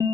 Hello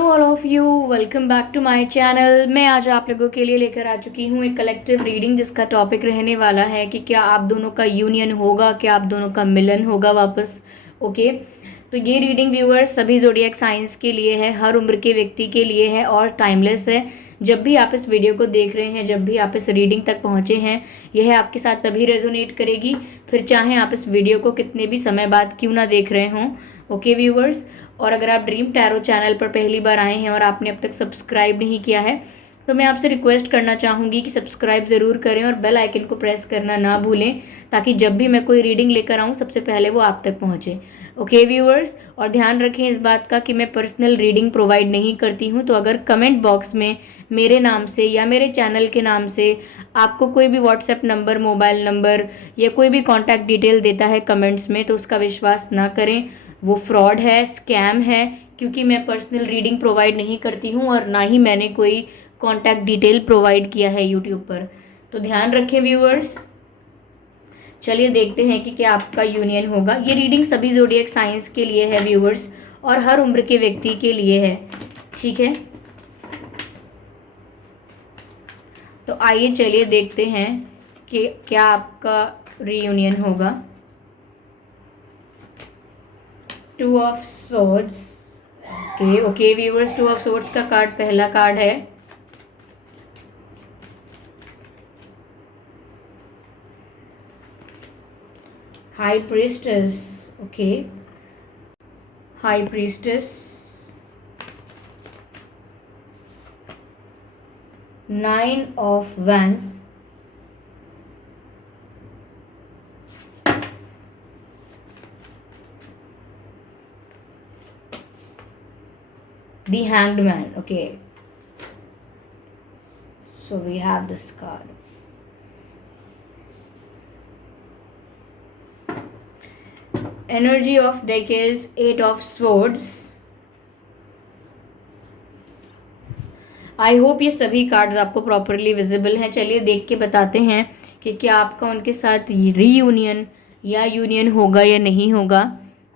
all of you, welcome back to my channel. मैं आज आप लोगों के लिए लेकर आ चुकी हूँ एक कलेक्टिव रीडिंग जिसका टॉपिक रहने वाला है कि क्या आप दोनों का यूनियन होगा, क्या आप दोनों का मिलन होगा वापस। ओके, तो ये रीडिंग व्यूअर्स सभी ज़ोडिएक साइंस के लिए है, हर उम्र के व्यक्ति के लिए है और टाइमलेस है। जब भी आप इस वीडियो को देख रहे हैं, जब भी आप इस रीडिंग तक पहुँचे हैं, यह आपके साथ तभी रेजोनेट करेगी, फिर चाहे आप इस वीडियो को कितने भी समय बाद क्यों ना देख रहे हों। ओके व्यूअर्स, और अगर आप ड्रीम टैरो चैनल पर पहली बार आए हैं और आपने अब तक सब्सक्राइब नहीं किया है तो मैं आपसे रिक्वेस्ट करना चाहूँगी कि सब्सक्राइब ज़रूर करें और बेल आइकन को प्रेस करना ना भूलें, ताकि जब भी मैं कोई रीडिंग लेकर आऊँ सबसे पहले वो आप तक पहुँचे। ओके व्यूअर्स, और ध्यान रखें इस बात का कि मैं पर्सनल रीडिंग प्रोवाइड नहीं करती हूँ, तो अगर कमेंट बॉक्स में मेरे नाम से या मेरे चैनल के नाम से आपको कोई भी व्हाट्सएप नंबर, मोबाइल नंबर या कोई भी कॉन्टैक्ट डिटेल देता है कमेंट्स में, तो उसका विश्वास ना करें। वो फ्रॉड है, स्कैम है, क्योंकि मैं पर्सनल रीडिंग प्रोवाइड नहीं करती हूँ और ना ही मैंने कोई कॉन्टैक्ट डिटेल प्रोवाइड किया है यूट्यूब पर। तो ध्यान रखें व्यूअर्स। चलिए देखते हैं कि क्या आपका यूनियन होगा। ये रीडिंग सभी ज़ोडिएक साइंस के लिए है व्यूअर्स और हर उम्र के व्यक्ति के लिए है, ठीक है। तो आइए चलिए देखते हैं कि क्या आपका रीयूनियन होगा। Two of swords, okay viewers, two of swords का कार्ड पहला कार्ड है। High priestess, okay, high priestess, 9 of wands, the hanged man. Okay, so we have this card. Energy of deck is 8 of swords. I hope ये सभी cards आपको properly visible हैं। चलिए देख के बताते हैं कि क्या आपका उनके साथ रीयूनियन या यूनियन होगा या नहीं होगा।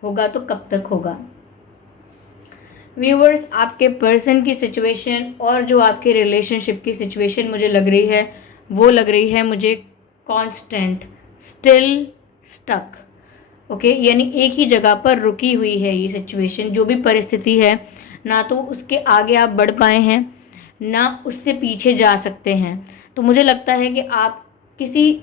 होगा तो कब तक होगा। व्यूअर्स, आपके पर्सन की सिचुएशन और जो आपके रिलेशनशिप की सिचुएशन मुझे लग रही है, वो लग रही है मुझे कांस्टेंट, स्टिल, स्टक। ओके, यानी एक ही जगह पर रुकी हुई है ये सिचुएशन। जो भी परिस्थिति है, ना तो उसके आगे आप बढ़ पाए हैं, ना उससे पीछे जा सकते हैं। तो मुझे लगता है कि आप किसी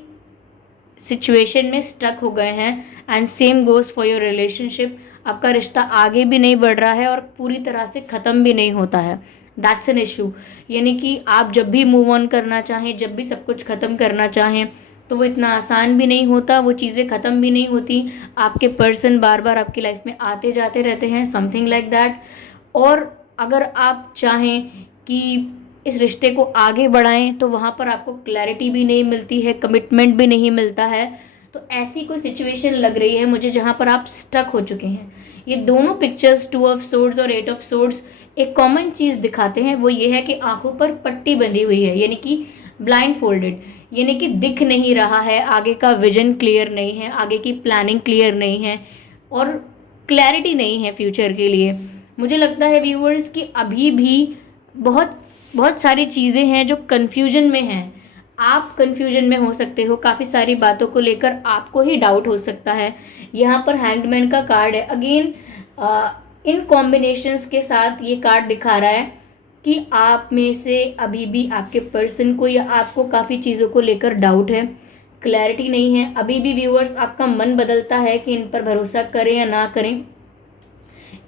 सिचुएशन में स्टक हो गए हैं and same goes for your relationship. आपका रिश्ता आगे भी नहीं बढ़ रहा है और पूरी तरह से ख़त्म भी नहीं होता है। That's an issue. यानी कि आप जब भी मूव ऑन करना चाहें, जब भी सब कुछ ख़त्म करना चाहें, तो वो इतना आसान भी नहीं होता, वो चीज़ें ख़त्म भी नहीं होती। आपके पर्सन बार बार आपकी लाइफ में आते जाते रहते हैं, समथिंग लाइक दैट। और अगर आप चाहें कि इस रिश्ते को आगे बढ़ाएं तो वहाँ पर आपको क्लैरिटी भी नहीं मिलती है, कमिटमेंट भी नहीं मिलता है। तो ऐसी कोई सिचुएशन लग रही है मुझे जहाँ पर आप स्टक हो चुके हैं। ये दोनों पिक्चर्स, 2 ऑफ सोर्ड्स और 8 ऑफ सोर्ड्स, एक कॉमन चीज़ दिखाते हैं। वो ये है कि आंखों पर पट्टी बंधी हुई है, यानी कि ब्लाइंड फोल्डेड, यानी कि दिख नहीं रहा है, आगे का विजन क्लियर नहीं है, आगे की प्लानिंग क्लियर नहीं है और क्लैरिटी नहीं है फ्यूचर के लिए। मुझे लगता है व्यूअर्स कि अभी भी बहुत बहुत सारी चीज़ें हैं जो कन्फ्यूजन में हैं। आप कन्फ्यूजन में हो सकते हो, काफ़ी सारी बातों को लेकर आपको ही डाउट हो सकता है। यहाँ पर हैंगमैन का कार्ड है। अगेन इन कॉम्बिनेशंस के साथ ये कार्ड दिखा रहा है कि आप में से अभी भी आपके पर्सन को या आपको काफ़ी चीज़ों को लेकर डाउट है, क्लैरिटी नहीं है। अभी भी व्यूअर्स आपका मन बदलता है कि इन पर भरोसा करें या ना करें।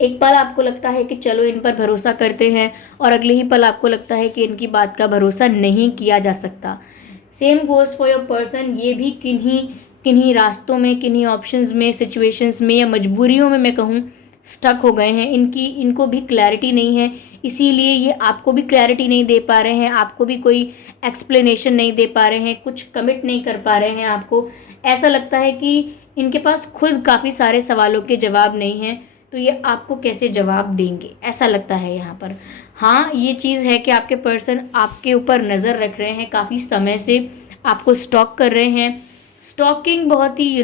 एक पल आपको लगता है कि चलो इन पर भरोसा करते हैं और अगले ही पल आपको लगता है कि इनकी बात का भरोसा नहीं किया जा सकता। Same goes for your person. ये भी किन्हीं किन्हीं रास्तों में, किन्हीं ऑप्शंस में, सिचुएशंस में या मजबूरियों में मैं कहूँ स्टक हो गए हैं। इनको भी क्लैरिटी नहीं है, इसीलिए ये आपको भी क्लैरिटी नहीं दे पा रहे हैं, आपको भी कोई एक्सप्लेनेशन नहीं दे पा रहे हैं, कुछ कमिट नहीं कर पा रहे हैं। आपको ऐसा लगता है कि इनके पास खुद काफ़ी सारे सवालों के जवाब नहीं हैं, तो ये आपको कैसे जवाब देंगे, ऐसा लगता है यहाँ पर। हाँ, ये चीज़ है कि आपके पर्सन आपके ऊपर नज़र रख रहे हैं, काफ़ी समय से आपको स्टॉक कर रहे हैं। स्टॉकिंग बहुत ही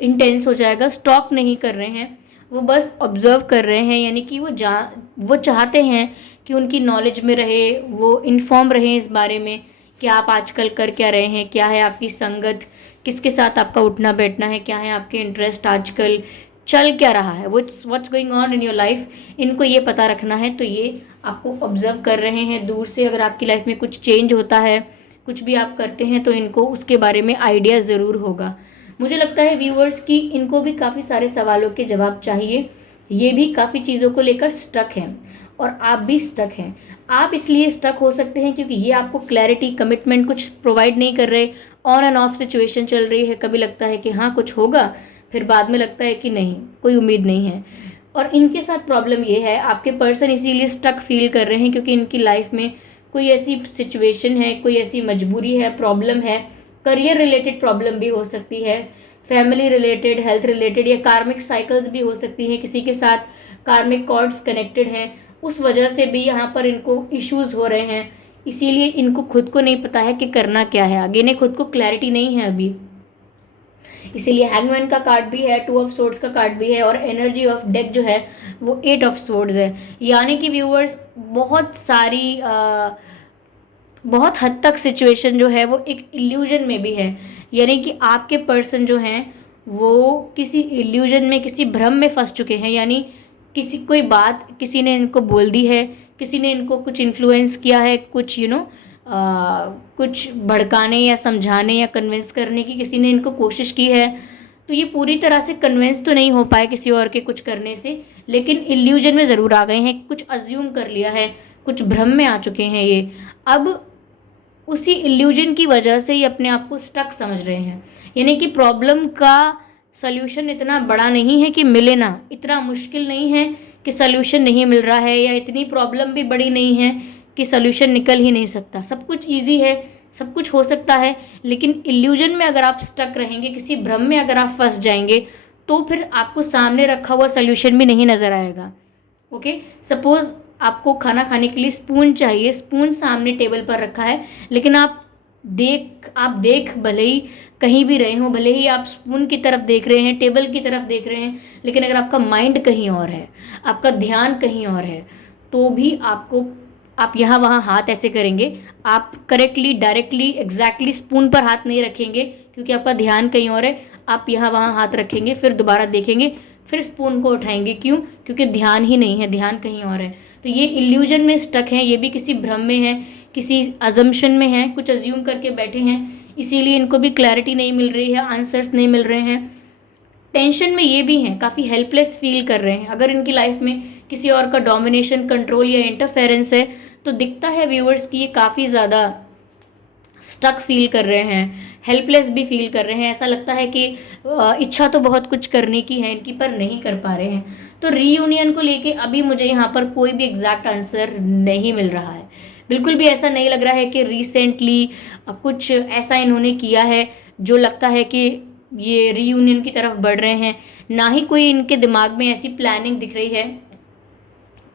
इंटेंस हो जाएगा। स्टॉक नहीं कर रहे हैं, वो बस ऑब्जर्व कर रहे हैं, यानी कि वो चाहते हैं कि उनकी नॉलेज में रहे, वो इन्फॉर्म रहे इस बारे में कि आप आजकल कर क्या रहे हैं, क्या है आपकी संगत, किसके साथ आपका उठना बैठना है, क्या है आपके इंटरेस्ट, आजकल चल क्या रहा है, what's going on in your life, इनको ये पता रखना है। तो ये आपको ऑब्जर्व कर रहे हैं दूर से। अगर आपकी लाइफ में कुछ चेंज होता है, कुछ भी आप करते हैं, तो इनको उसके बारे में आइडिया ज़रूर होगा। मुझे लगता है व्यूअर्स की इनको भी काफ़ी सारे सवालों के जवाब चाहिए। ये भी काफ़ी चीज़ों को लेकर स्टक हैं और आप भी स्टक हैं। आप इसलिए स्टक हो सकते हैं क्योंकि ये आपको क्लैरिटी, कमिटमेंट कुछ प्रोवाइड नहीं कर रहे। ऑन एंड ऑफ सिचुएशन चल रही है, कभी लगता है कि हाँ कुछ होगा, फिर बाद में लगता है कि नहीं, कोई उम्मीद नहीं है। और इनके साथ प्रॉब्लम ये है, आपके पर्सन इसीलिए स्टक फील कर रहे हैं क्योंकि इनकी लाइफ में कोई ऐसी सिचुएशन है, कोई ऐसी मजबूरी है, प्रॉब्लम है। करियर रिलेटेड प्रॉब्लम भी हो सकती है, फैमिली रिलेटेड, हेल्थ रिलेटेड, या कार्मिक साइकिल्स भी हो सकती हैं, किसी के साथ कार्मिक कॉर्ड्स कनेक्टेड हैं, उस वजह से भी यहाँ पर इनको इश्यूज हो रहे हैं। इसीलिए इनको खुद को नहीं पता है कि करना क्या है आगे, इन्हें खुद को क्लैरिटी नहीं है अभी। इसीलिए हैंगमैन का कार्ड भी है, 2 ऑफ सोर्ड्स का कार्ड भी है, और एनर्जी ऑफ डेक जो है वो 8 ऑफ सोर्ड्स है। यानी कि व्यूअर्स बहुत हद तक सिचुएशन जो है वो एक इल्यूजन में भी है। यानी कि आपके पर्सन जो हैं वो किसी इल्यूजन में, किसी भ्रम में फंस चुके हैं। यानी कोई बात किसी ने इनको बोल दी है, किसी ने इनको कुछ इन्फ्लुएंस किया है, कुछ कुछ भड़काने या समझाने या कन्विंस करने की किसी ने इनको कोशिश की है। तो ये पूरी तरह से कन्विंस तो नहीं हो पाए किसी और के कुछ करने से, लेकिन इल्यूजन में ज़रूर आ गए हैं, कुछ अज्यूम कर लिया है, कुछ भ्रम में आ चुके हैं ये। अब उसी इल्यूजन की वजह से ये अपने आप को स्टक समझ रहे हैं। यानी कि प्रॉब्लम का सल्यूशन इतना बड़ा नहीं है कि मिले ना, इतना मुश्किल नहीं है कि सल्यूशन नहीं मिल रहा है, या इतनी प्रॉब्लम भी बड़ी नहीं है कि सल्यूशन निकल ही नहीं सकता। सब कुछ ईजी है, सब कुछ हो सकता है, लेकिन इल्यूजन में अगर आप स्टक रहेंगे, किसी भ्रम में अगर आप फंस जाएंगे, तो फिर आपको सामने रखा हुआ सल्यूशन भी नहीं नज़र आएगा। ओके, सपोज़ आपको खाना खाने के लिए स्पून चाहिए, स्पून सामने टेबल पर रखा है, लेकिन आप देख भले ही कहीं भी रहे हो, भले ही आप स्पून की तरफ देख रहे हैं, टेबल की तरफ देख रहे हैं, लेकिन अगर आपका माइंड कहीं और है, आपका ध्यान कहीं और है, तो भी आप यहाँ वहाँ हाथ ऐसे करेंगे, आप करेक्टली, डायरेक्टली, एग्जैक्टली स्पून पर हाथ नहीं रखेंगे क्योंकि आपका ध्यान कहीं और है। आप यहाँ वहाँ हाथ रखेंगे, फिर दोबारा देखेंगे, फिर स्पून को उठाएंगे। क्यों? क्योंकि ध्यान ही नहीं है, ध्यान कहीं और है। तो ये इल्यूजन में स्टक हैं, ये भी किसी भ्रम में है, किसी अजम्पशन में है, कुछ अज्यूम करके बैठे हैं, इसीलिए इनको भी क्लैरिटी नहीं मिल रही है, आंसर्स नहीं मिल रहे हैं। टेंशन में ये भी हैं, काफ़ी हेल्पलेस फील कर रहे हैं। अगर इनकी लाइफ में किसी और का डोमिनेशन, कंट्रोल या इंटरफेरेंस है, तो दिखता है व्यूअर्स कि ये काफ़ी ज़्यादा स्टक फील कर रहे हैं, हेल्पलेस भी फील कर रहे हैं। ऐसा लगता है कि इच्छा तो बहुत कुछ करने की है इनकी, पर नहीं कर पा रहे हैं। तो रीयूनियन को लेके अभी मुझे यहाँ पर कोई भी एग्जैक्ट आंसर नहीं मिल रहा है। बिल्कुल भी ऐसा नहीं लग रहा है कि रिसेंटली कुछ ऐसा इन्होंने किया है जो लगता है कि ये रीयूनियन की तरफ बढ़ रहे हैं। ना ही कोई इनके दिमाग में ऐसी प्लानिंग दिख रही है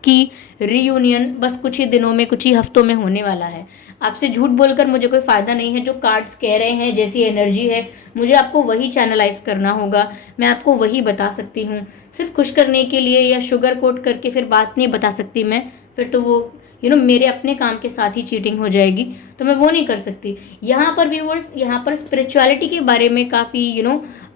कि रीयूनियन बस कुछ ही दिनों में, कुछ ही हफ्तों में होने वाला है। आपसे झूठ बोलकर मुझे कोई फ़ायदा नहीं है। जो कार्ड्स कह रहे हैं, जैसी एनर्जी है, मुझे आपको वही चैनलाइज करना होगा, मैं आपको वही बता सकती हूँ। सिर्फ खुश करने के लिए या शुगर कोट करके फिर बात नहीं बता सकती मैं, फिर तो वो मेरे अपने काम के साथ ही चीटिंग हो जाएगी, तो मैं वो नहीं कर सकती। यहाँ पर व्यूअर्स, यहाँ पर स्पिरिचुअलिटी के बारे में काफ़ी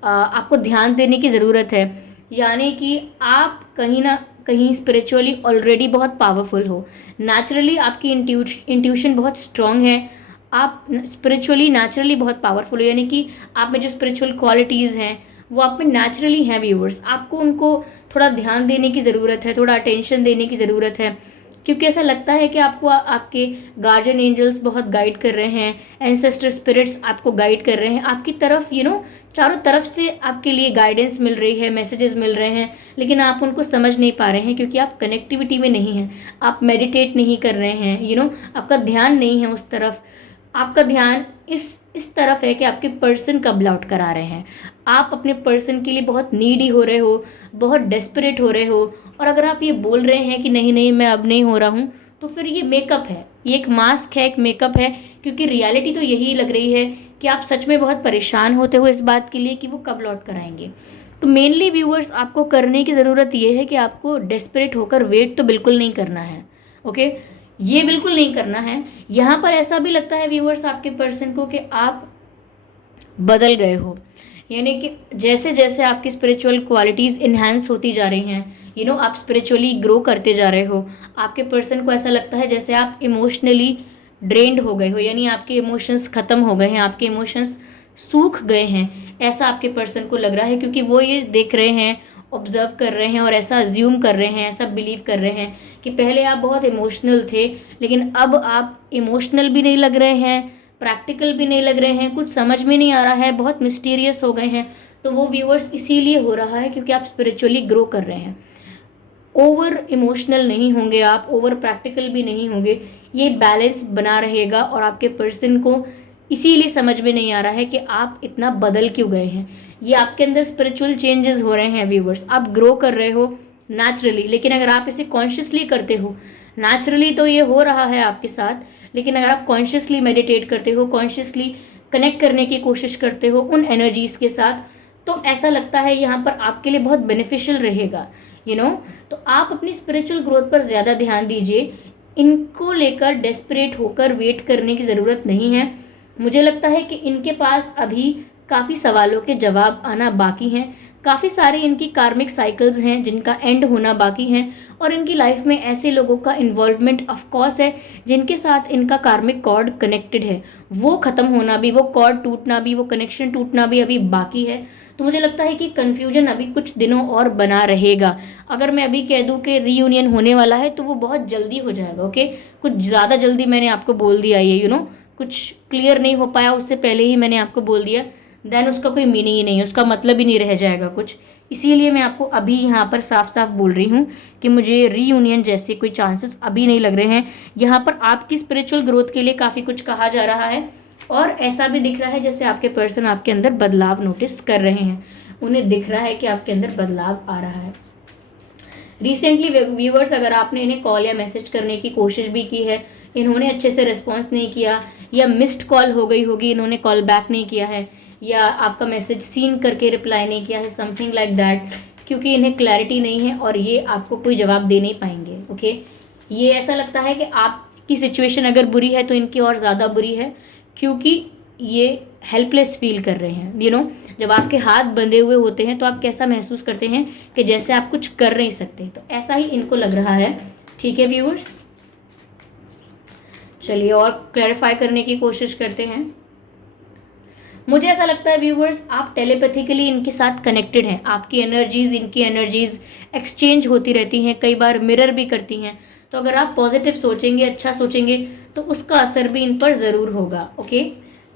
आपको ध्यान देने की ज़रूरत है। यानी कि आप कहीं ना कहीं स्पिरिचुअली ऑलरेडी बहुत पावरफुल हो, नेचुरली आपकी इंट्यूशन बहुत स्ट्रांग है, आप स्पिरिचुअली नेचुरली बहुत पावरफुल हो। यानी कि आप में जो स्पिरिचुअल क्वालिटीज़ हैं वो आप में नेचुरली हैं व्यूअर्स। आपको उनको थोड़ा ध्यान देने की ज़रूरत है, थोड़ा अटेंशन देने की ज़रूरत है, क्योंकि ऐसा लगता है कि आपको आपके गार्जियन एंजल्स बहुत गाइड कर रहे हैं, एंसेस्टर स्पिरिट्स आपको गाइड कर रहे हैं, आपकी तरफ चारों तरफ से आपके लिए गाइडेंस मिल रही है, मैसेजेस मिल रहे हैं, लेकिन आप उनको समझ नहीं पा रहे हैं क्योंकि आप कनेक्टिविटी में नहीं हैं, आप मेडिटेट नहीं कर रहे हैं, आपका ध्यान नहीं है उस तरफ, आपका ध्यान इस तरफ है कि आपके पर्सन कब लौट कर आ रहे हैं। आप अपने पर्सन के लिए बहुत नीडी हो रहे हो, बहुत डेस्परेट हो रहे हो, और अगर आप ये बोल रहे हैं कि नहीं नहीं मैं अब नहीं हो रहा हूँ, तो फिर ये मेकअप है, ये एक मास्क है, एक मेकअप है, क्योंकि रियलिटी तो यही लग रही है कि आप सच में बहुत परेशान होते हो इस बात के लिए कि वो कब लौट कर आएंगे। तो मेनली व्यूअर्स, आपको करने की ज़रूरत ये है कि आपको डेस्परेट होकर वेट तो बिल्कुल नहीं करना है। ओके, ये बिल्कुल नहीं करना है। यहाँ पर ऐसा भी लगता है व्यूअर्स आपके पर्सन को कि आप बदल गए हो, यानी कि जैसे जैसे आपकी स्पिरिचुअल क्वालिटीज़ इन्हांस होती जा रही हैं, आप स्पिरिचुअली ग्रो करते जा रहे हो, आपके पर्सन को ऐसा लगता है जैसे आप इमोशनली ड्रेन्ड हो गए हो, यानी आपके इमोशंस ख़त्म हो गए हैं, आपके इमोशंस सूख गए हैं, ऐसा आपके पर्सन को लग रहा है, क्योंकि वो ये देख रहे हैं, ऑब्जर्व कर रहे हैं और ऐसा अज्यूम कर रहे हैं, ऐसा बिलीव कर रहे हैं कि पहले आप बहुत इमोशनल थे, लेकिन अब आप इमोशनल भी नहीं लग रहे हैं, प्रैक्टिकल भी नहीं लग रहे हैं, कुछ समझ में नहीं आ रहा है, बहुत मिस्टीरियस हो गए हैं। तो वो व्यूअर्स इसीलिए हो रहा है क्योंकि आप स्पिरिचुअली ग्रो कर रहे हैं। ओवर इमोशनल नहीं होंगे आप, ओवर प्रैक्टिकल भी नहीं होंगे, ये बैलेंस बना रहेगा। और आपके पर्सन को इसीलिए समझ में नहीं आ रहा है कि आप इतना बदल क्यों गए हैं। ये आपके अंदर स्पिरिचुअल चेंजेस हो रहे हैं व्यूवर्स, आप ग्रो कर रहे हो नेचुरली, लेकिन अगर आप इसे कॉन्शियसली करते हो, नेचुरली तो ये हो रहा है आपके साथ, लेकिन अगर आप कॉन्शियसली मेडिटेट करते हो, कॉन्शियसली कनेक्ट करने की कोशिश करते हो उन एनर्जीज के साथ, तो ऐसा लगता है यहाँ पर आपके लिए बहुत बेनिफिशियल रहेगा। तो आप अपनी स्पिरिचुअल ग्रोथ पर ज़्यादा ध्यान दीजिए। इनको लेकर डेस्परेट होकर वेट करने की ज़रूरत नहीं है। मुझे लगता है कि इनके पास अभी काफ़ी सवालों के जवाब आना बाकी हैं, काफ़ी सारे इनकी कार्मिक साइकिल्स हैं जिनका एंड होना बाकी हैं, और इनकी लाइफ में ऐसे लोगों का इन्वॉल्वमेंट ऑफ कोर्स है जिनके साथ इनका कार्मिक कॉर्ड कनेक्टेड है, वो ख़त्म होना भी, वो कॉर्ड टूटना भी, वो कनेक्शन टूटना भी अभी बाकी है। तो मुझे लगता है कि कन्फ्यूजन अभी कुछ दिनों और बना रहेगा। अगर मैं अभी कह दूं कि रीयूनियन होने वाला है तो वो बहुत जल्दी हो जाएगा। ओके, कुछ ज़्यादा जल्दी मैंने आपको बोल दिया ये कुछ क्लियर नहीं हो पाया उससे पहले ही मैंने आपको बोल दिया, देन उसका कोई मीनिंग ही नहीं है, उसका मतलब ही नहीं रह जाएगा कुछ। इसीलिए मैं आपको अभी यहाँ पर साफ साफ बोल रही हूँ कि मुझे रीयूनियन जैसे कोई चांसेस अभी नहीं लग रहे हैं। यहाँ पर आपकी स्पिरिचुअल ग्रोथ के लिए काफ़ी कुछ कहा जा रहा है, और ऐसा भी दिख रहा है जैसे आपके पर्सन आपके अंदर बदलाव नोटिस कर रहे हैं, उन्हें दिख रहा है कि आपके अंदर बदलाव आ रहा है। रिसेंटली व्यूवर्स, अगर आपने इन्हें कॉल या मैसेज करने की कोशिश भी की है, इन्होंने अच्छे से रिस्पॉन्स नहीं किया, या मिस्ड कॉल हो गई होगी, इन्होंने कॉल बैक नहीं किया है, या आपका मैसेज सीन करके रिप्लाई नहीं किया है, समथिंग लाइक दैट, क्योंकि इन्हें क्लैरिटी नहीं है और ये आपको कोई जवाब दे नहीं पाएंगे। ओके, ये ऐसा लगता है कि आपकी सिचुएशन अगर बुरी है तो इनकी और ज़्यादा बुरी है, क्योंकि ये हेल्पलेस फील कर रहे हैं। जब आपके हाथ बंधे हुए होते हैं तो आप कैसा महसूस करते हैं कि जैसे आप कुछ कर नहीं सकते, तो ऐसा ही इनको लग रहा है। ठीक है व्यूअर्स, चलिए और क्लैरिफाई करने की कोशिश करते हैं। मुझे ऐसा लगता है व्यूअर्स, आप टेलीपैथिकली इनके साथ कनेक्टेड हैं, आपकी एनर्जीज इनकी एनर्जीज एक्सचेंज होती रहती हैं, कई बार मिरर भी करती हैं। तो अगर आप पॉजिटिव सोचेंगे, अच्छा सोचेंगे, तो उसका असर भी इन पर ज़रूर होगा। ओके,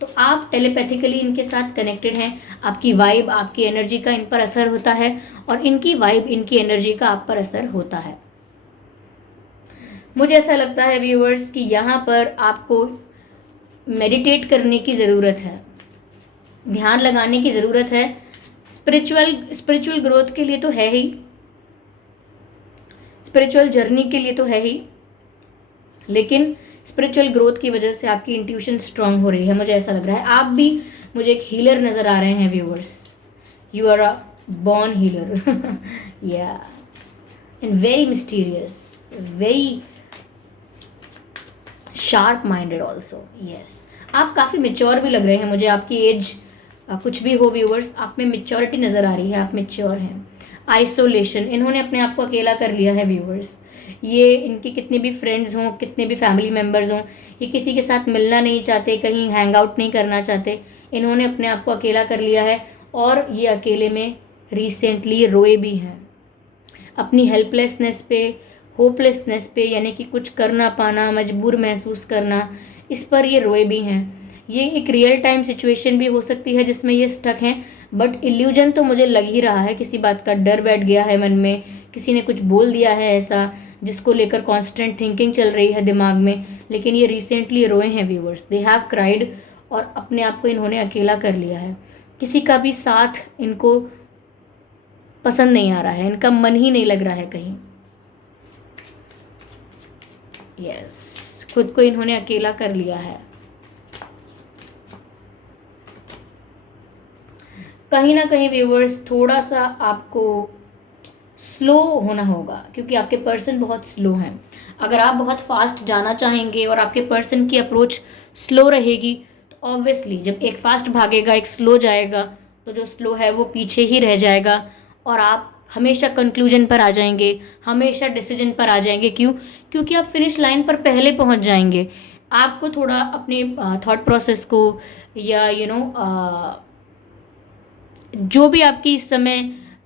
तो आप टेलीपैथिकली इनके साथ कनेक्टेड हैं, आपकी वाइब, आपकी एनर्जी का इन पर असर होता है, और इनकी वाइब, इनकी एनर्जी का आप पर असर होता है। मुझे ऐसा लगता है व्यूअर्स कि यहाँ पर आपको मेडिटेट करने की ज़रूरत है, ध्यान लगाने की ज़रूरत है। स्पिरिचुअल ग्रोथ के लिए तो है ही, स्पिरिचुअल जर्नी के लिए तो है ही, लेकिन स्पिरिचुअल ग्रोथ की वजह से आपकी इंट्यूशन स्ट्रांग हो रही है, मुझे ऐसा लग रहा है। आप भी मुझे एक हीलर नज़र आ रहे हैं viewers, you are a born healer या and very mysterious, very sharp minded also. Yes, आप काफ़ी मेच्योर भी लग रहे हैं मुझे, आपकी एज कुछ भी हो व्यूअर्स, आप में मेच्योरिटी नज़र आ रही है, आप मेच्योर हैं। आइसोलेशन, इन्होंने अपने आप को अकेला कर लिया है व्यूअर्स। ये इनके कितने भी फ्रेंड्स हों, कितने भी फैमिली मेम्बर्स हों, ये किसी के साथ मिलना नहीं चाहते, कहीं हैंग आउट नहीं करना चाहते, इन्होंने अपने आप को अकेला कर लिया है। और ये अकेले में रिसेंटली रोए भी हैं, अपनी हेल्पलेसनेस पे, होपलेसनेस पे, यानी कि कुछ कर ना पाना, मजबूर महसूस करना, इस पर ये रोए भी हैं। ये एक रियल टाइम सिचुएशन भी हो सकती है जिसमें ये स्टक हैं, बट इल्यूजन तो मुझे लग ही रहा है, किसी बात का डर बैठ गया है मन में, किसी ने कुछ बोल दिया है ऐसा जिसको लेकर कॉन्स्टेंट थिंकिंग चल रही है दिमाग में। लेकिन ये रिसेंटली रोए हैं व्यूअर्स, दे हैव क्राइड, और अपने आप को इन्होंने अकेला कर लिया है। किसी का भी साथ इनको पसंद नहीं आ रहा है, इनका मन ही नहीं लग रहा है कहीं। यस, खुद को इन्होंने अकेला कर लिया है। कहीं ना कहीं व्यूअर्स थोड़ा सा आपको स्लो होना होगा, क्योंकि आपके पर्सन बहुत स्लो हैं। अगर आप बहुत फास्ट जाना चाहेंगे और आपके पर्सन की अप्रोच स्लो रहेगी, तो ऑब्वियसली जब एक फास्ट भागेगा एक स्लो जाएगा, तो जो स्लो है वो पीछे ही रह जाएगा और आप हमेशा कंक्लूजन पर आ जाएंगे, हमेशा डिसीजन पर आ जाएंगे। क्यों? क्योंकि आप फिनिश लाइन पर पहले पहुंच जाएंगे। आपको थोड़ा अपने थॉट प्रोसेस को या जो भी आपकी इस समय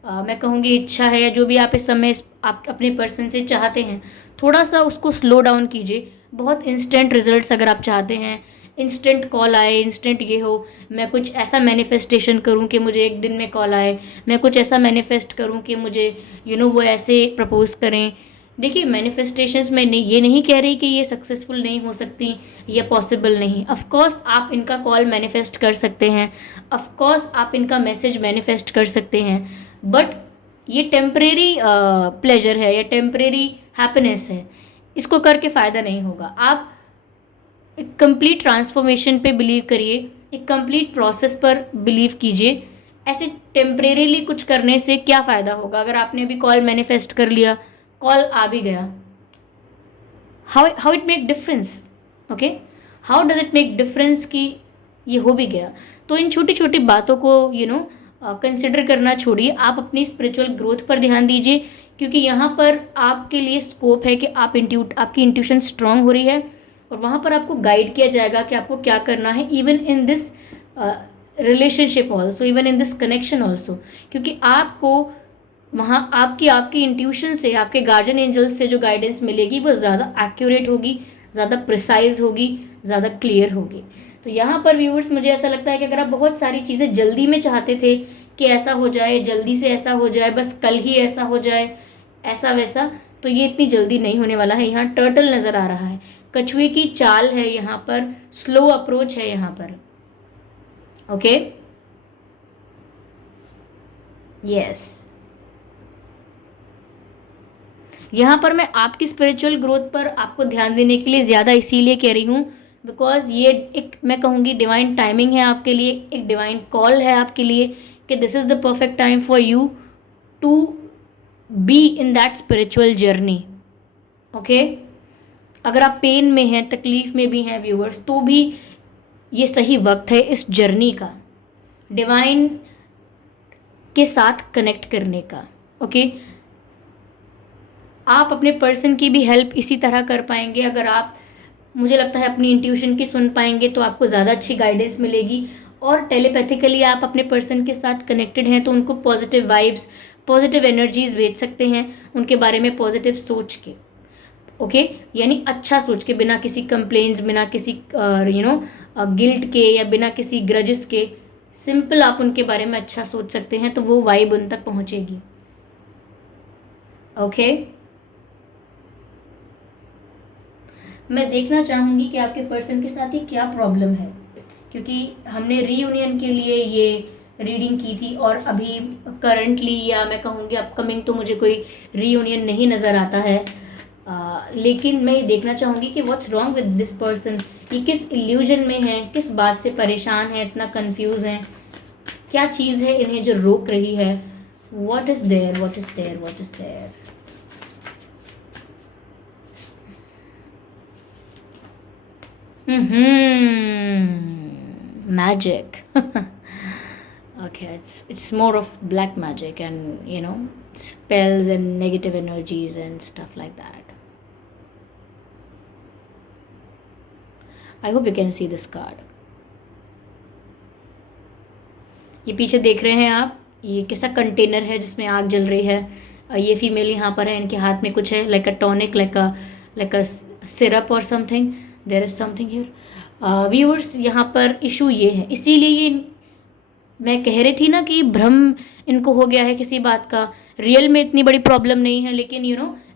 मैं कहूँगी इच्छा है, या जो भी आप इस समय आप अपने पर्सन से चाहते हैं, थोड़ा सा उसको स्लो डाउन कीजिए। बहुत इंस्टेंट रिजल्ट्स अगर आप चाहते हैं, इंस्टेंट कॉल आए, इंस्टेंट ये हो, मैं कुछ ऐसा मैनिफेस्टेशन करूं कि मुझे एक दिन में कॉल आए, मैं कुछ ऐसा मैनिफेस्ट करूं कि मुझे वो ऐसे प्रपोज करें। देखिए, मैनिफेस्टेशंस में ये नहीं कह रही कि ये सक्सेसफुल नहीं हो सकती या पॉसिबल नहीं। ऑफ कोर्स आप इनका कॉल मैनिफेस्ट कर सकते हैं, ऑफ कोर्स आप इनका मैसेज मैनिफेस्ट कर सकते हैं, बट ये टेम्परेरी प्लेजर है या टेम्परेरी हैप्पीनेस है, इसको करके फ़ायदा नहीं होगा। आप एक कंप्लीट ट्रांसफॉर्मेशन पे बिलीव करिए, एक कंप्लीट प्रोसेस पर बिलीव कीजिए। ऐसे टेम्परेरीली कुछ करने से क्या फ़ायदा होगा? अगर आपने अभी कॉल मैनिफेस्ट कर लिया, कॉल आ भी गया, how it make difference? Okay, how does it make difference कि ये हो भी गया? तो इन छोटी छोटी बातों को कंसिडर करना छोड़िए, आप अपनी स्पिरिचुअल ग्रोथ पर ध्यान दीजिए, क्योंकि यहाँ पर आपके लिए स्कोप है कि आपकी इंट्यूशन स्ट्रांग हो रही है और वहाँ पर आपको गाइड किया जाएगा कि आपको क्या करना है, even in this relationship also, even in this connection also. क्योंकि आपको वहाँ आपकी इंट्यूशन से, आपके गार्जियन एंजल्स से जो गाइडेंस मिलेगी वो ज़्यादा एक्यूरेट होगी, ज़्यादा प्रिसाइज होगी, ज़्यादा क्लियर होगी। तो यहाँ पर व्यूअर्स मुझे ऐसा लगता है कि अगर आप बहुत सारी चीज़ें जल्दी में चाहते थे कि ऐसा हो जाए, जल्दी से ऐसा हो जाए, बस कल ही ऐसा हो जाए, ऐसा वैसा, तो ये इतनी जल्दी नहीं होने वाला है। यहाँ टर्टल नज़र आ रहा है, कछुए की चाल है, यहाँ पर स्लो अप्रोच है यहाँ पर। ओके, यस, यहाँ पर मैं आपकी स्पिरिचुअल ग्रोथ पर आपको ध्यान देने के लिए ज़्यादा इसीलिए कह रही हूँ बिकॉज ये एक मैं कहूँगी डिवाइन टाइमिंग है आपके लिए, एक डिवाइन कॉल है आपके लिए कि this is the perfect time for you to be in that spiritual journey. Okay, अगर आप पेन में हैं, तकलीफ में भी हैं व्यूअर्स, तो भी ये सही वक्त है इस जर्नी का, डिवाइन के साथ कनेक्ट करने का। ओके, आप अपने पर्सन की भी हेल्प इसी तरह कर पाएंगे अगर आप, मुझे लगता है, अपनी इंट्यूशन की सुन पाएंगे तो आपको ज़्यादा अच्छी गाइडेंस मिलेगी। और टेलीपैथिकली आप अपने पर्सन के साथ कनेक्टेड हैं तो उनको पॉजिटिव वाइब्स, पॉजिटिव एनर्जीज भेज सकते हैं, उनके बारे में पॉजिटिव सोच के। ओके, यानी अच्छा सोच के, बिना किसी कंप्लेंट्स, बिना किसी गिल्ट के या बिना किसी ग्रजेस के, सिंपल आप उनके बारे में अच्छा सोच सकते हैं तो वो वाइब उन तक पहुंचेगी। ओके, मैं देखना चाहूँगी कि आपके पर्सन के साथ ही क्या प्रॉब्लम है, क्योंकि हमने रीयूनियन के लिए ये रीडिंग की थी और अभी करंटली या मैं कहूँगी अपकमिंग तो मुझे कोई रीयूनियन नहीं नज़र आता है। लेकिन मैं ये देखना चाहूँगी कि what's wrong with this person, ये किस इल्यूजन में है, किस बात से परेशान है, इतना कंफ्यूज है, क्या चीज़ है इन्हें जो रोक रही है। What is there, what is there, what is there. Magic. Okay, it's more of black magic and spells and negative energies and stuff like that. I hope you can see this card. ये पीछे देख रहे हैं आप, ये कैसा container है जिसमें आग जल रही है। ये फीमेल यहाँ पर है, इनके हाथ में कुछ है, like a tonic, like a syrup और something, there is something here. Viewers, यहाँ पर इशू ये है, इसीलिए ये मैं कह रही थी ना कि भ्रम इनको हो गया है किसी बात का। रियल में इतनी बड़ी प्रॉब्लम नहीं है, लेकिन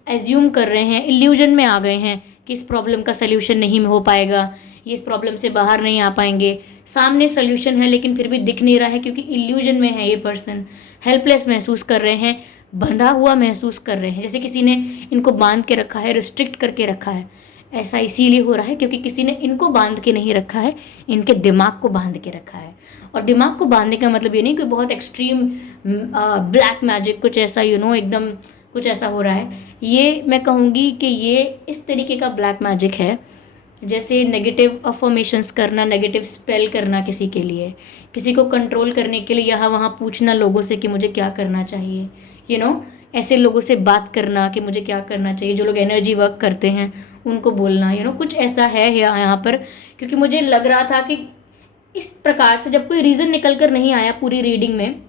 एज्यूम कर रहे हैं, इल्यूजन में आ गए हैं कि इस प्रॉब्लम का सल्यूशन नहीं हो पाएगा, ये इस प्रॉब्लम से बाहर नहीं आ पाएंगे। सामने सोल्यूशन है लेकिन फिर भी दिख नहीं रहा है क्योंकि इल्यूजन में है ये पर्सन। हेल्पलेस महसूस कर रहे हैं, बंधा हुआ महसूस कर रहे हैं, जैसे किसी ने इनको बांध के रखा है, रिस्ट्रिक्ट करके रखा है। ऐसा इसीलिए हो रहा है क्योंकि किसी ने इनको बांध के नहीं रखा है, इनके दिमाग को बांध के रखा है। और दिमाग को बांधने का मतलब ये नहीं कि बहुत एक्सट्रीम ब्लैक मैजिक कुछ ऐसा एकदम कुछ ऐसा हो रहा है। ये मैं कहूँगी कि ये इस तरीके का ब्लैक मैजिक है जैसे नेगेटिव अफर्मेशंस करना, नेगेटिव स्पेल करना किसी के लिए, किसी को कंट्रोल करने के लिए यहाँ वहाँ पूछना लोगों से कि मुझे क्या करना चाहिए, ऐसे लोगों से बात करना कि मुझे क्या करना चाहिए। जो लोग एनर्जी वर्क करते हैं उनको बोलना, कुछ ऐसा है यहाँ पर। क्योंकि मुझे लग रहा था कि इस प्रकार से जब कोई रीज़न निकल कर नहीं आया पूरी रीडिंग में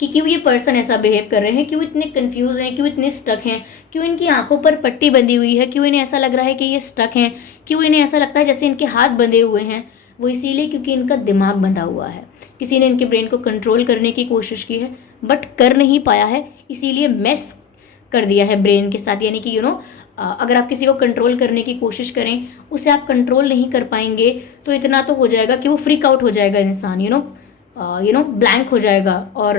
कि क्यों ये पर्सन ऐसा बिहेव कर रहे हैं, क्यों इतने कंफ्यूज हैं, क्यों इतने स्टक हैं, क्यों इनकी आंखों पर पट्टी बंधी हुई है, क्यों इन्हें ऐसा लग रहा है कि ये स्टक हैं, क्यों इन्हें ऐसा लगता है जैसे इनके हाथ बंधे हुए हैं, वो इसीलिए क्योंकि इनका दिमाग बंधा हुआ है। किसी ने इनके ब्रेन को कंट्रोल करने की कोशिश की है बट कर नहीं पाया है, इसीलिए मेस कर दिया है ब्रेन के साथ। यानी कि अगर आप किसी को कंट्रोल करने की कोशिश करें, उसे आप कंट्रोल नहीं कर पाएंगे तो इतना तो हो जाएगा कि वो फ्रीक आउट हो जाएगा इंसान, ब्लैंक हो जाएगा और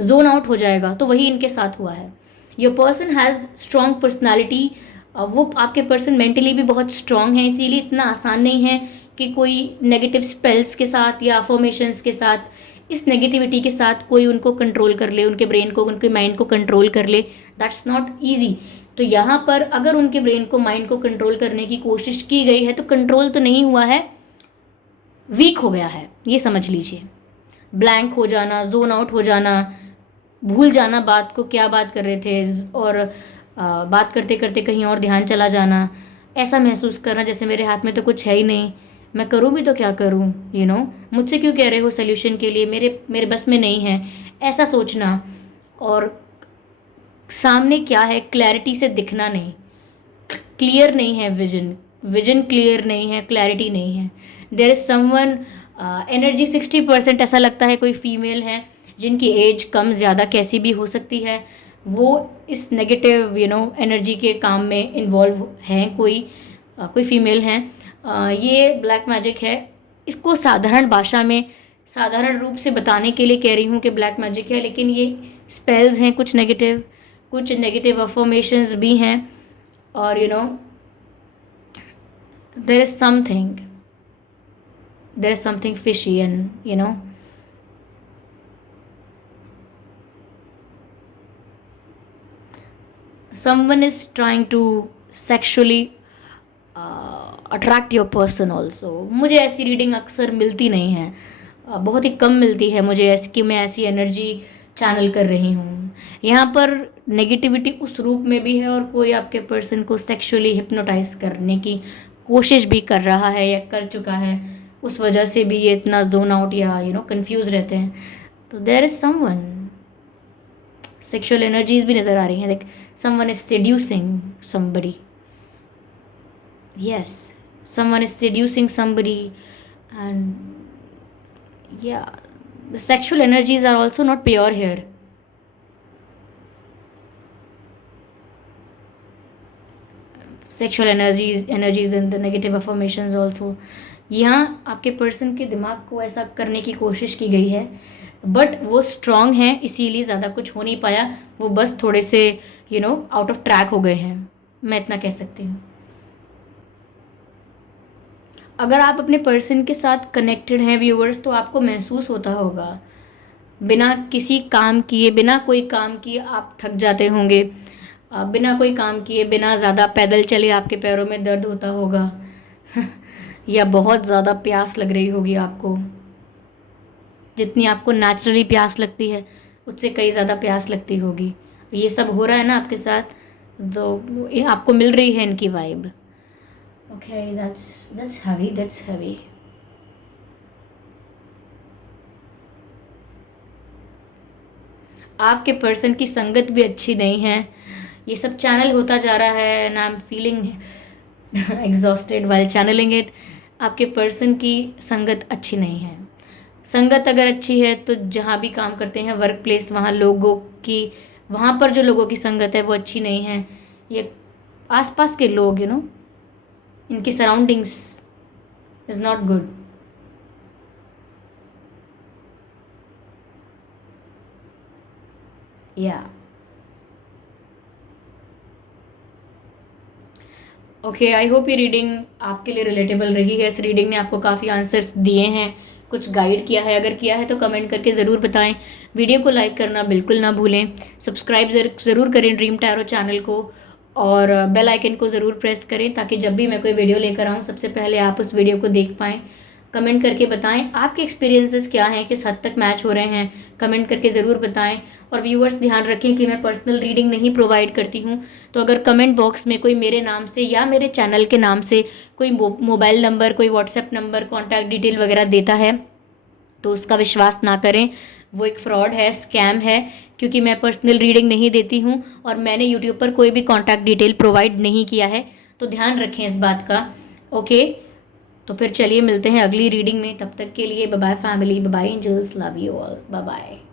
जोन आउट हो जाएगा। तो वही इनके साथ हुआ है। Your person has strong personality. वो आपके पर्सन मेंटली भी बहुत स्ट्रॉन्ग है, इसीलिए इतना आसान नहीं है कि कोई नेगेटिव स्पेल्स के साथ या अफर्मेशंस के साथ, इस नेगेटिविटी के साथ कोई उनको कंट्रोल कर ले, उनके ब्रेन को, उनके माइंड को कंट्रोल कर ले। That's not easy. तो यहाँ पर अगर उनके ब्रेन को, माइंड को कंट्रोल करने की कोशिश की गई है तो कंट्रोल तो नहीं हुआ है, वीक हो गया है, ये समझ लीजिए। ब्लैंक हो जाना, जोन आउट हो जाना, भूल जाना बात को, क्या बात कर रहे थे, और बात करते करते कहीं और ध्यान चला जाना, ऐसा महसूस करना जैसे मेरे हाथ में तो कुछ है ही नहीं, मैं करूँ भी तो क्या करूँ, मुझसे क्यों कह रहे हो सोल्यूशन के लिए, मेरे बस में नहीं है, ऐसा सोचना। और सामने क्या है क्लैरिटी से दिखना नहीं, क्लियर नहीं है विजन क्लियर नहीं है, क्लैरिटी नहीं है। देयर इज समवन, एनर्जी 60% ऐसा लगता है कोई फीमेल है जिनकी एज कम ज़्यादा कैसी भी हो सकती है, वो इस नेगेटिव एनर्जी के काम में इन्वॉल्व हैं, कोई फीमेल हैं। ये ब्लैक मैजिक है। इसको साधारण भाषा में, साधारण रूप से बताने के लिए कह रही हूँ कि ब्लैक मैजिक है, लेकिन ये स्पेल्स हैं, कुछ नेगेटिव अफर्मेशंस भी हैं। और there is something fishy, and someone is trying to sexually attract your person also। मुझे ऐसी रीडिंग अक्सर मिलती नहीं है, बहुत ही कम मिलती है मुझे ऐसी कि मैं ऐसी एनर्जी चैनल कर रही हूँ। यहाँ पर नेगेटिविटी उस रूप में भी है और कोई आपके पर्सन को सेक्सुअली हिप्नोटाइज करने की कोशिश भी कर रहा है या कर चुका है, उस वजह से भी ये इतना जोन आउट या कंफ्यूज रहते हैं। तो there is someone, sexual energies भी नज़र आ रही हैं, like someone is seducing somebody, yes, someone is seducing somebody, and yeah, the sexual energies are also not pure here। sexual energies and the negative affirmations also। यहाँ आपके person के दिमाग को ऐसा करने की कोशिश की गई है बट वो स्ट्रांग है, इसीलिए ज़्यादा कुछ हो नहीं पाया, वो बस थोड़े से आउट ऑफ ट्रैक हो गए हैं, मैं इतना कह सकती हूँ। अगर आप अपने पर्सन के साथ कनेक्टेड हैं व्यूअर्स, तो आपको महसूस होता होगा बिना किसी काम किए, बिना कोई काम किए आप थक जाते होंगे, बिना कोई काम किए, बिना ज़्यादा पैदल चले आपके पैरों में दर्द होता होगा या बहुत ज़्यादा प्यास लग रही होगी आपको, जितनी आपको नेचुरली प्यास लगती है उससे कई ज़्यादा प्यास लगती होगी। ये सब हो रहा है ना आपके साथ, तो आपको मिल रही है इनकी वाइब। Okay, that's heavy। आपके पर्सन की संगत भी अच्छी नहीं है, ये सब चैनल होता जा रहा है and I am feeling exhausted while channelling it. आपके पर्सन की संगत अच्छी नहीं है। संगत अगर अच्छी है तो जहाँ भी काम करते हैं, वर्क प्लेस, वहाँ पर जो लोगों की संगत है वो अच्छी नहीं है। ये आसपास के लोग इनकी सराउंडिंग्स इज़ नॉट गुड। या ओके, आई होप ये रीडिंग आपके लिए रिलेटेबल रही है। इस रीडिंग ने आपको काफ़ी आंसर्स दिए हैं, कुछ गाइड किया है। अगर किया है तो कमेंट करके ज़रूर बताएं। वीडियो को लाइक करना बिल्कुल ना भूलें। सब्सक्राइब ज़रूर करें ड्रीम टैरो चैनल को, और बेल आइकन को ज़रूर प्रेस करें ताकि जब भी मैं कोई वीडियो लेकर आऊँ सबसे पहले आप उस वीडियो को देख पाएँ। कमेंट करके बताएं आपके एक्सपीरियंसेस क्या हैं, किस हद तक मैच हो रहे हैं, कमेंट करके ज़रूर बताएं। और व्यूअर्स ध्यान रखें कि मैं पर्सनल रीडिंग नहीं प्रोवाइड करती हूं, तो अगर कमेंट बॉक्स में कोई मेरे नाम से या मेरे चैनल के नाम से कोई मोबाइल नंबर, कोई व्हाट्सएप नंबर, कॉन्टैक्ट डिटेल वगैरह देता है तो उसका विश्वास ना करें। वो एक फ्रॉड है, स्कैम है, क्योंकि मैं पर्सनल रीडिंग नहीं देती हूँ और मैंने यूट्यूब पर कोई भी कॉन्टैक्ट डिटेल प्रोवाइड नहीं किया है, तो ध्यान रखें इस बात का। ओके, तो फिर चलिए मिलते हैं अगली रीडिंग में। तब तक के लिए bye bye family, bye bye angels, love you all, bye bye.